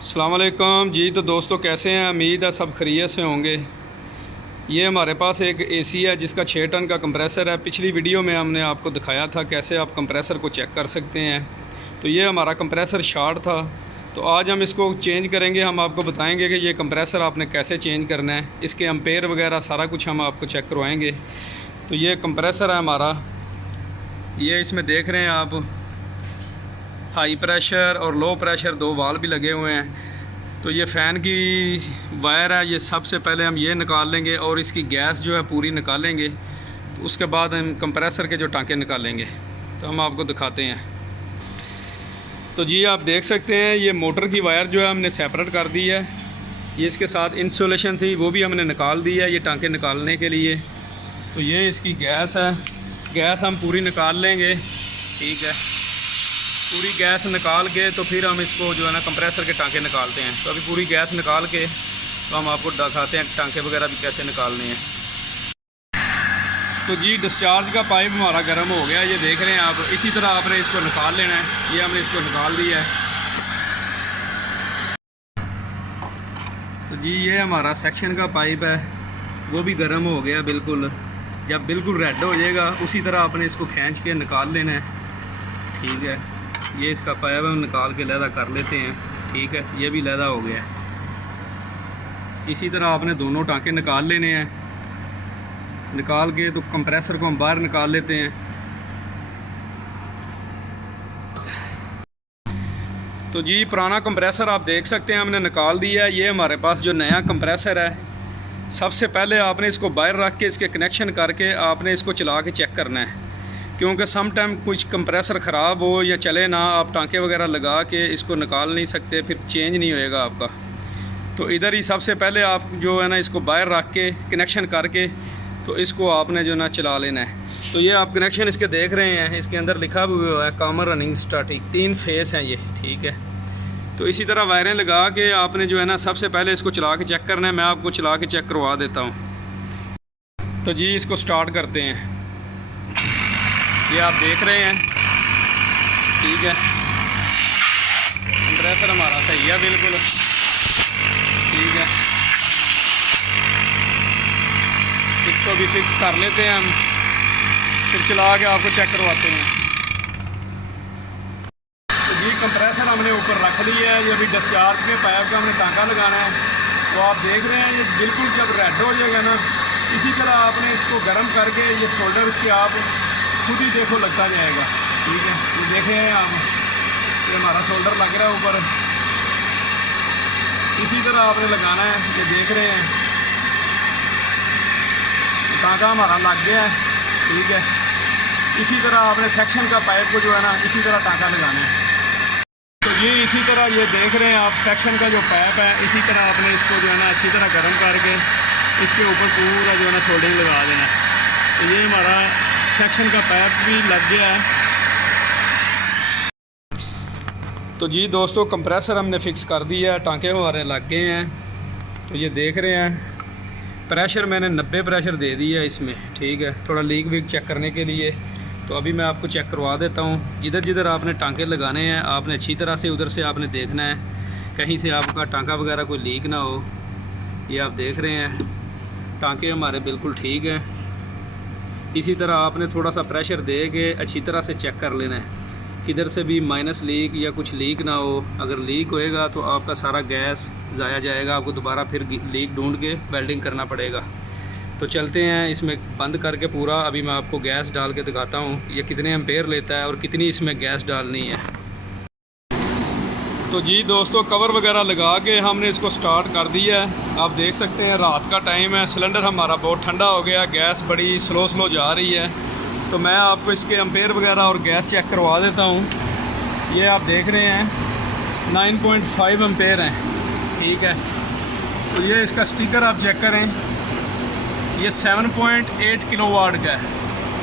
अस्सलाम वालेकुम जी। तो दोस्तों कैसे हैं? उम्मीद है सब खैरियत से होंगे। ये हमारे पास एक एसी है जिसका 6 टन का कंप्रेसर है। पिछली वीडियो में हमने आपको दिखाया था कैसे आप कंप्रेसर को चेक कर सकते हैं। तो ये हमारा कंप्रेसर शॉर्ट था, तो आज हम इसको चेंज करेंगे। हम आपको बताएंगे कि ये कंप्रेसर आपने कैसे चेंज करना है, इसके एम्पेयर वगैरह सारा कुछ हम आपको चेक करवाएंगे। तो ये कंप्रेसर है हमारा, ये इसमें देख रहे हैं आप हाई प्रेशर और लो प्रेशर दो वाल भी लगे हुए हैं। तो ये फ़ैन की वायर है, ये सबसे पहले हम ये निकाल लेंगे और इसकी गैस जो है पूरी निकालेंगे। तो उसके बाद हम कंप्रेसर के जो टांके निकालेंगे, तो हम आपको दिखाते हैं। तो जी आप देख सकते हैं ये मोटर की वायर जो है हमने सेपरेट कर दी है। ये इसके साथ इंसुलेशन थी वो भी हमने निकाल दी है ये टांके निकालने के लिए। तो ये इसकी गैस है, गैस हम पूरी निकाल लेंगे, ठीक है। पूरी गैस निकाल के तो फिर हम इसको जो है ना कंप्रेसर के टांके निकालते हैं। तो अभी पूरी गैस निकाल के तो हम आपको दिखाते हैं टांके वगैरह भी कैसे निकालने हैं। तो जी डिस्चार्ज का पाइप हमारा गर्म हो गया, ये देख रहे हैं आप। इसी तरह आपने इसको निकाल लेना है। ये हमने इसको निकाल दिया है। तो जी ये हमारा सेक्शन का पाइप है, वो भी गर्म हो गया बिल्कुल। जब बिल्कुल रेड हो जाएगा उसी तरह आपने इसको खींच के निकाल लेना है, ठीक है। ये इसका पाइप हम निकाल के लैदा कर लेते हैं, ठीक है। ये भी लैदा हो गया है। इसी तरह आपने दोनों टांके निकाल लेने हैं। निकाल के तो कंप्रेसर को हम बाहर निकाल लेते हैं। तो जी पुराना कंप्रेसर आप देख सकते हैं हमने निकाल दिया है। ये हमारे पास जो नया कंप्रेसर है, सबसे पहले आपने इसको बाहर रख के इसके कनेक्शन करके आपने इसको चला के चेक करना है, क्योंकि सम टाइम कुछ कंप्रेसर ख़राब हो या चले ना, आप टांके वगैरह लगा के इसको निकाल नहीं सकते, फिर चेंज नहीं होएगा आपका। तो इधर ही सबसे पहले आप जो है ना इसको बाहर रख के कनेक्शन करके तो इसको आपने जो ना चला लेना है। तो ये आप कनेक्शन इसके देख रहे हैं, इसके अंदर लिखा भी हुआ है कॉमन रनिंग स्टार्टिंग, 3 फेस हैं ये, ठीक है। तो इसी तरह वायरें लगा के आपने जो है ना सबसे पहले इसको चला के चेक करना है। मैं आपको चला के चेक करवा देता हूँ। तो जी इसको स्टार्ट करते हैं। ये आप देख रहे हैं, ठीक है। कंप्रेसर हमारा सही है बिल्कुल, ठीक है। इसको भी फिक्स कर लेते हैं हम, फिर चला के आपको चेक करवाते हैं। तो जी कंप्रेसर हमने ऊपर रख लिया है। ये अभी डिस्चार्ज के पाइप का हमने टांका लगाना है। तो आप देख रहे हैं ये बिल्कुल जब रेड हो जाएगा ना, इसी तरह आपने इसको गर्म करके ये शोल्डर इसके आप खुद ही देखो लगता जाएगा, ठीक है। ये देखें आप, ये हमारा शोल्डर लग रहा है ऊपर। इसी तरह आपने लगाना है, ये देख रहे हैं टांका हमारा लग गया है, ठीक है। इसी तरह आपने सेक्शन का पाइप को जो है ना इसी तरह टांका लगाना है। तो ये इसी तरह ये देख रहे हैं आप सेक्शन का जो पाइप है, इसी तरह आपने इसको जो है ना अच्छी तरह गर्म करके इसके ऊपर पूरा जो है ना सोल्डिंग लगा देना है। तो ये हमारा सेक्शन का पाइप भी लग गया है। तो जी दोस्तों कंप्रेसर हमने फ़िक्स कर दिया है, टांके हमारे लग गए हैं। तो ये देख रहे हैं प्रेशर मैंने 90 प्रेशर दे दिया है इसमें, ठीक है, थोड़ा लीक वीक चेक करने के लिए। तो अभी मैं आपको चेक करवा देता हूँ। जिधर जिधर आपने टांके लगाने हैं आपने अच्छी तरह से उधर से आपने देखना है, कहीं से आपका टांका वगैरह कोई लीक ना हो। ये आप देख रहे हैं टांके हमारे बिल्कुल ठीक हैं। इसी तरह आपने थोड़ा सा प्रेशर दे के अच्छी तरह से चेक कर लेना है, किधर से भी माइनस लीक या कुछ लीक ना हो। अगर लीक होएगा तो आपका सारा गैस ज़ाया जाएगा, आपको दोबारा फिर लीक ढूंढ के वेल्डिंग करना पड़ेगा। तो चलते हैं इसमें बंद करके पूरा। अभी मैं आपको गैस डाल के दिखाता हूँ ये कितने एम्पेयर लेता है और कितनी इसमें गैस डालनी है। तो जी दोस्तों कवर वगैरह लगा के हमने इसको स्टार्ट कर दिया है। आप देख सकते हैं रात का टाइम है, सिलेंडर हमारा बहुत ठंडा हो गया, गैस बड़ी स्लो जा रही है। तो मैं आपको इसके एम्पेयर वगैरह और गैस चेक करवा देता हूँ। ये आप देख रहे हैं 9.5 एम्पेयर हैं, ठीक है। तो ये इसका स्टिकर आप चेक करें, ये 7.8 किलोवाट का है,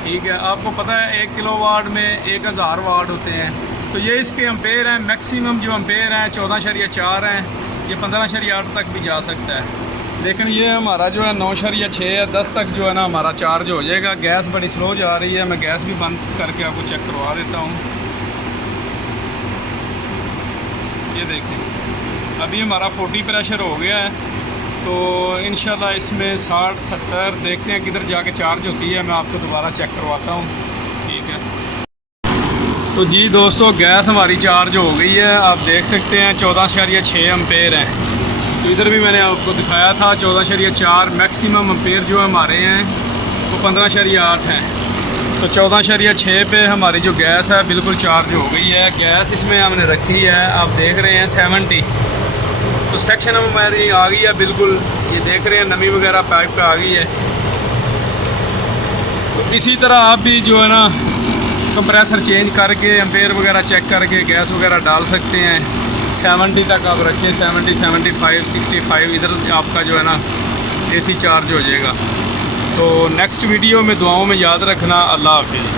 ठीक है। आपको पता है 1 किलोवाट में 1000 वाट होते हैं। तो ये इसके एम्पेयर हैं। मैक्सिमम जो एम्पेयर हैं 14.4 हैं, ये 15.8 तक भी जा सकता है। लेकिन ये हमारा जो है 9.6 या 10 तक जो है ना हमारा चार्ज हो जाएगा। गैस बड़ी स्लो जा रही है, मैं गैस भी बंद करके आपको चेक करवा देता हूँ। ये देखें अभी हमारा 40 प्रेशर हो गया है, तो इंशाल्लाह इसमें 60-70 देखते हैं किधर जाके चार्ज होती है। मैं आपको दोबारा चेक करवाता हूँ, ठीक है। तो जी दोस्तों, गैस हमारी चार्ज हो गई है, आप देख सकते हैं 14.6 एम्पेयर है। तो इधर भी मैंने आपको दिखाया था 14.4, मैक्सिमम एम्पेयर जो हमारे हैं वो 15.8 हैं। तो 14.6 पे हमारी जो गैस है बिल्कुल चार्ज हो गई है। गैस इसमें हमने रखी है, आप देख रहे हैं 70। तो सेक्शन हमारी आ गई है बिल्कुल, ये देख रहे हैं नमी वगैरह पाइप पे आ गई है। तो इसी तरह आप भी जो है ना कंप्रेसर चेंज करके एम्पेयर वगैरह चेक करके गैस वगैरह डाल सकते हैं। 70 तक आप रखें, 70, 75, 65, इधर आपका जो है ना एसी चार्ज हो जाएगा। तो नेक्स्ट वीडियो में दुआओं में याद रखना। अल्लाह हाफिज़।